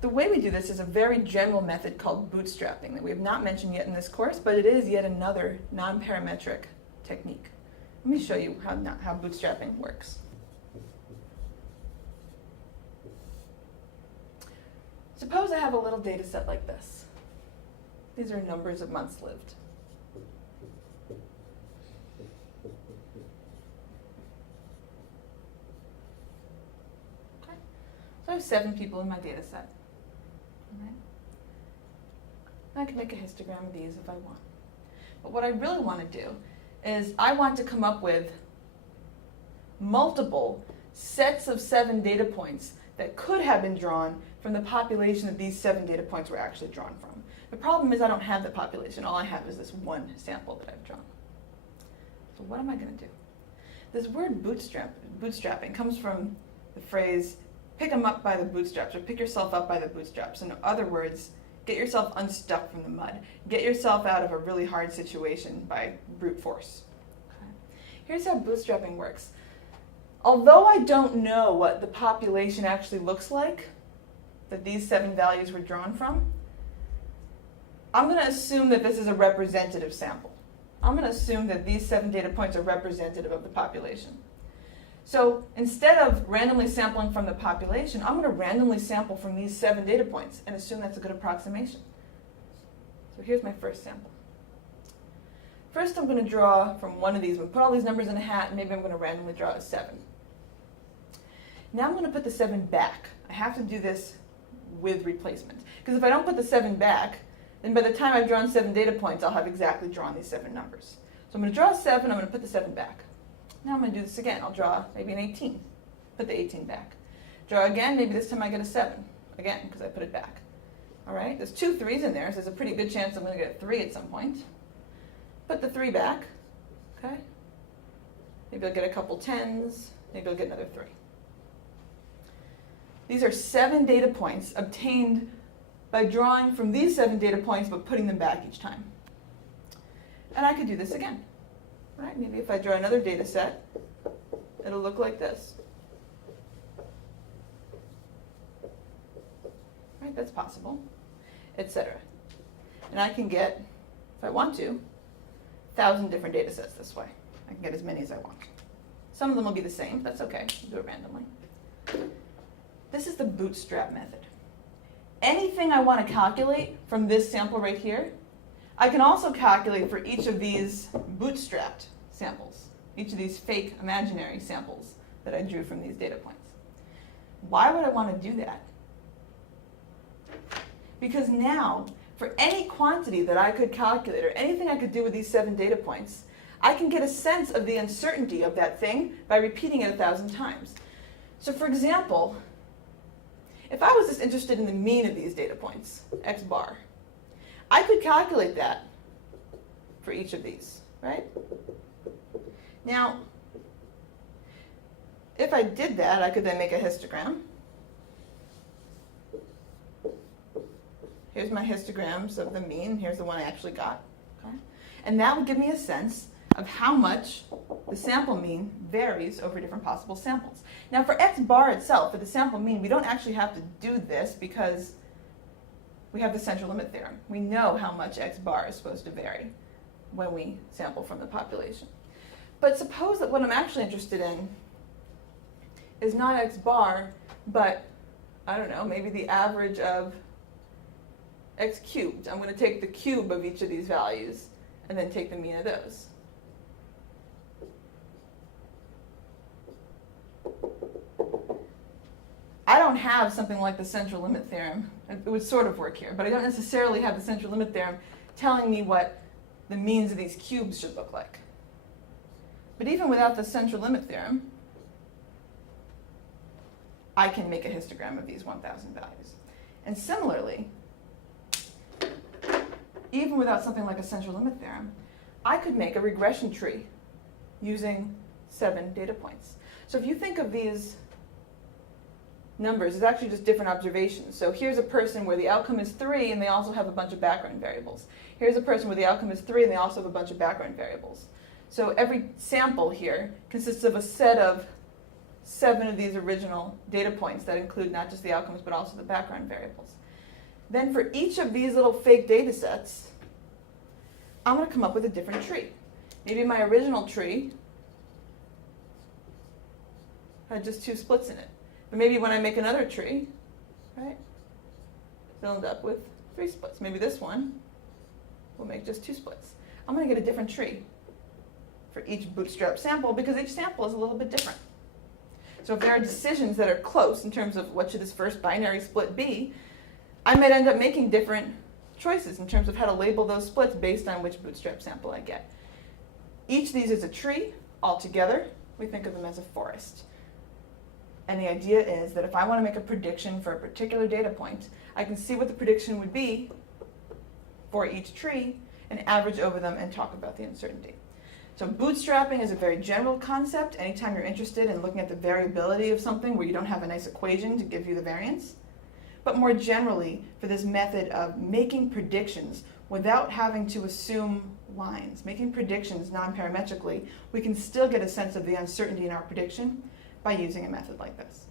the way we do this is a very general method called bootstrapping that we have not mentioned yet in this course, but it is yet another non-parametric technique. Let me show you how bootstrapping works. Suppose I have a little data set like this. These are numbers of months lived. Okay. So I have 7 people in my data set. All right. I can make a histogram of these if I want. But what I really want to do is I want to come up with multiple sets of 7 data points that could have been drawn from the population that these 7 data points were actually drawn from. The problem is I don't have the population. All I have is this one sample that I've drawn. So what am I going to do? This word bootstrapping comes from the phrase, pick them up by the bootstraps, or pick yourself up by the bootstraps. In other words, get yourself unstuck from the mud. Get yourself out of a really hard situation by brute force. Okay. Here's how bootstrapping works. Although I don't know what the population actually looks like that these 7 values were drawn from, I'm going to assume that this is a representative sample. I'm going to assume that these 7 data points are representative of the population. So instead of randomly sampling from the population, I'm going to randomly sample from these 7 data points and assume that's a good approximation. So here's my first sample. First I'm going to draw from one of these. I'm going to put all these numbers in a hat, and maybe I'm going to randomly draw a 7. Now I'm going to put the 7 back. I have to do this with replacement. Because if I don't put the 7 back, then by the time I've drawn 7 data points, I'll have exactly drawn these 7 numbers. So I'm going to draw a 7, I'm going to put the 7 back. Now I'm going to do this again. I'll draw maybe an 18. Put the 18 back. Draw again, maybe this time I get a 7. Again, because I put it back. All right, there's 2 3s in there, so there's a pretty good chance I'm going to get a 3 at some point. Put the 3 back. Okay. Maybe I'll get a couple 10s. Maybe I'll get another 3. These are 7 data points obtained by drawing from these 7 data points but putting them back each time. And I could do this again. Right? Maybe if I draw another data set, it'll look like this. Right? That's possible, etc. And I can get, if I want to, 1,000 different data sets this way. I can get as many as I want. Some of them will be the same. That's okay. I'll do it randomly. This is the bootstrap method. Anything I want to calculate from this sample right here, I can also calculate for each of these bootstrapped samples, each of these fake imaginary samples that I drew from these data points. Why would I want to do that? Because now, for any quantity that I could calculate or anything I could do with these 7 data points, I can get a sense of the uncertainty of that thing by repeating it 1,000 times. So for example, if I was just interested in the mean of these data points, x bar, I could calculate that for each of these, right? Now, if I did that, I could then make a histogram. Here's my histograms of the mean. Here's the one I actually got. Okay? And that would give me a sense of how much the sample mean varies over different possible samples. Now for x bar itself, for the sample mean, we don't actually have to do this because we have the central limit theorem. We know how much x bar is supposed to vary when we sample from the population. But suppose that what I'm actually interested in is not x bar, but I don't know, maybe the average of x cubed. I'm going to take the cube of each of these values and then take the mean of those. I don't have something like the central limit theorem. It would sort of work here, but I don't necessarily have the central limit theorem telling me what the means of these cubes should look like. But even without the central limit theorem, I can make a histogram of these 1,000 values. And similarly, even without something like a central limit theorem, I could make a regression tree using 7 data points. So if you think of these numbers, it's actually just different observations. So here's a person where the outcome is 3 and they also have a bunch of background variables. Here's a person where the outcome is 3 and they also have a bunch of background variables. So every sample here consists of a set of 7 of these original data points that include not just the outcomes but also the background variables. Then for each of these little fake data sets, I'm going to come up with a different tree. Maybe my original tree had just 2 splits in it. But maybe when I make another tree, right, it'll end up with 3 splits. Maybe this one will make just 2 splits. I'm going to get a different tree for each bootstrap sample because each sample is a little bit different. So if there are decisions that are close in terms of what should this first binary split be, I might end up making different choices in terms of how to label those splits based on which bootstrap sample I get. Each of these is a tree. Altogether, we think of them as a forest. And the idea is that if I want to make a prediction for a particular data point, I can see what the prediction would be for each tree and average over them and talk about the uncertainty. So bootstrapping is a very general concept anytime you're interested in looking at the variability of something where you don't have a nice equation to give you the variance. But more generally, for this method of making predictions without having to assume lines, making predictions non-parametrically, we can still get a sense of the uncertainty in our prediction by using a method like this.